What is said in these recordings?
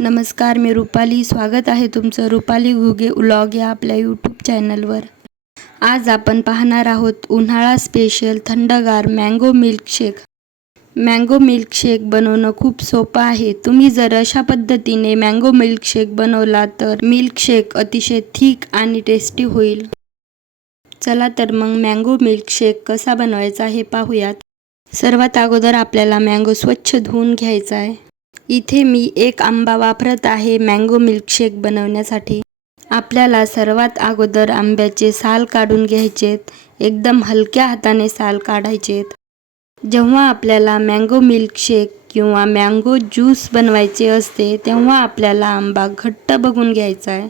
नमस्कार मी रुपाली. स्वागत आहे तुमचं रुपाली घुगे व्लॉग या आपल्या यूट्यूब चॅनलवर आज आपण पाहणार आहोत उन्हाळा स्पेशल थंडगार मँगो मिल्कशेक मँगो मिल्कशेक बनवणं खूप सोपं आहे. तुम्ही जर अशा पद्धतीने मँगो मिल्कशेक बनवला तर मिल्कशेक अतिशय थिक आणि टेस्टी होईल. चला तर मग मँगो मिल्कशेक कसा बनवायचा हे पाहूयात. सर्वात अगोदर आपल्याला मँगो स्वच्छ धुवून घ्यायचा आहे. इथे मी एक आंबा वापरत आहे मँगो मिल्कशेक बनवण्यासाठी. आपल्याला सर्वात अगोदर आंब्याचे साल काढून घ्यायचेत एकदम हलक्या हाताने साल काढायचेत. जेव्हा आपल्याला मँगो मिल्कशेक किंवा मँगो ज्यूस बनवायचे असते तेव्हा आपल्याला आंबा घट्ट बघून घ्यायचा आहे.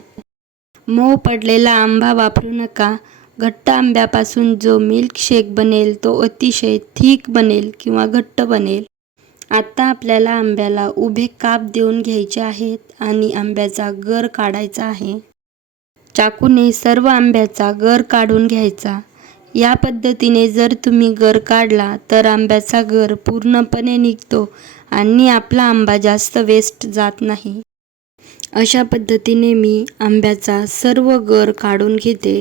मऊ पडलेला आंबा वापरू नका. घट्ट आंब्यापासून जो मिल्कशेक बनेल तो अतिशय थिक बनेल किंवा घट्ट बनेल. आता आपल्याला आंब्याला उभे काप देऊन घ्यायचे आहेत आणि आंब्याचा गर काढायचा आहे. चाकूने सर्व आंब्याचा गर काढून घ्यायचा. या पद्धतीने जर तुम्ही गर काढला तर आंब्याचा गर पूर्णपणे निघतो आणि आपला आंबा जास्त वेस्ट जात नाही. अशा पद्धतीने मी आंब्याचा सर्व गर काढून घेते.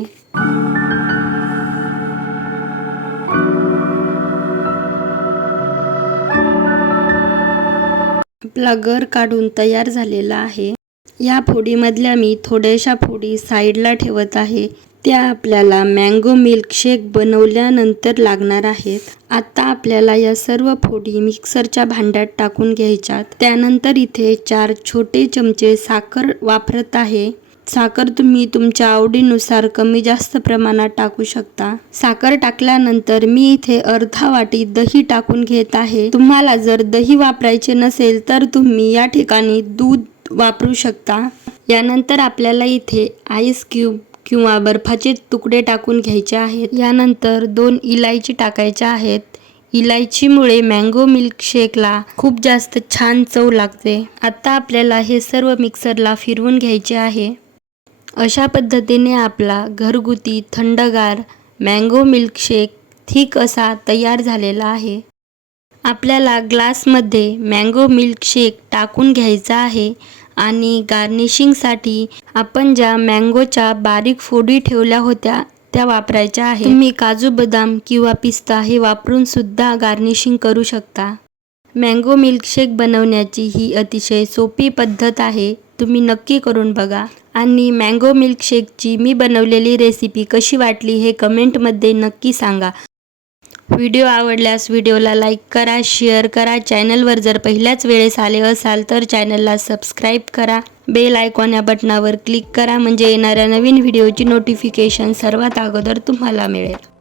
आपला गर काढून तयार झालेला आहे. या फोडीमधल्या मी थोड्याशा फोडी साईडला ठेवत आहे. त्या आपल्याला मँगो मिल्कशेक बनवल्यानंतर लागणार आहेत. आता आपल्याला या सर्व फोडी मिक्सरच्या भांड्यात टाकून घ्यायच्यात. त्यानंतर इथे चार छोटे चमचे साखर वापरत आहे. साखर तुम्ही तुमच्या आवडीनुसार कमी जास्त प्रमाणात टाकू शकता. साखर टाकल्यानंतर मी इथे अर्धा वाटी दही टाकून घेत आहे. तुम्हाला जर दही वापरायचे नसेल तर तुम्ही या ठिकाणी दूध वापरू शकता. यानंतर आपल्याला इथे आईस क्यूब किंवा बर्फाचे तुकडे टाकून घ्यायचे आहेत. यानंतर दोन इलायची टाकायच्या आहेत. इलायचीमुळे मँगो मिल्कशेकला खूप जास्त छान चव लागते. आता आपल्याला हे सर्व मिक्सरला फिरवून घ्यायचे आहे. अशा पद्धतीने आपला घरगुती थंडगार मँगो मिल्कशेक थिक असा तयार झालेला आहे. आपल्याला ग्लासमध्ये मँगो मिल्कशेक टाकून घ्यायचा आहे आणि गार्निशिंगसाठी आपण ज्या मँगोच्या बारीक फोडी ठेवल्या होत्या त्या वापरायच्या आहे तुम्ही काजू बदाम किंवा पिस्ता हे वापरून सुद्धा गार्निशिंग करू शकता. मँगो मिल्कशेक बनवण्याची ही अतिशय सोपी पद्धत आहे. तुम्ही नक्की करून बघा. आणि मँगो मिल्कशेकची मी बनवलेली रेसिपी कशी वाटली हे कमेंटमध्ये नक्की सांगा. व्हिडिओ आवडल्यास व्हिडिओला लाईक करा शेअर करा. चॅनलवर जर पहिल्याच वेळेस आले असाल तर चॅनलला सबस्क्राईब करा. बेल आयकॉन या बटनावर क्लिक करा म्हणजे येणाऱ्या नवीन व्हिडिओची नोटिफिकेशन सर्वात अगोदर तुम्हाला मिळेल.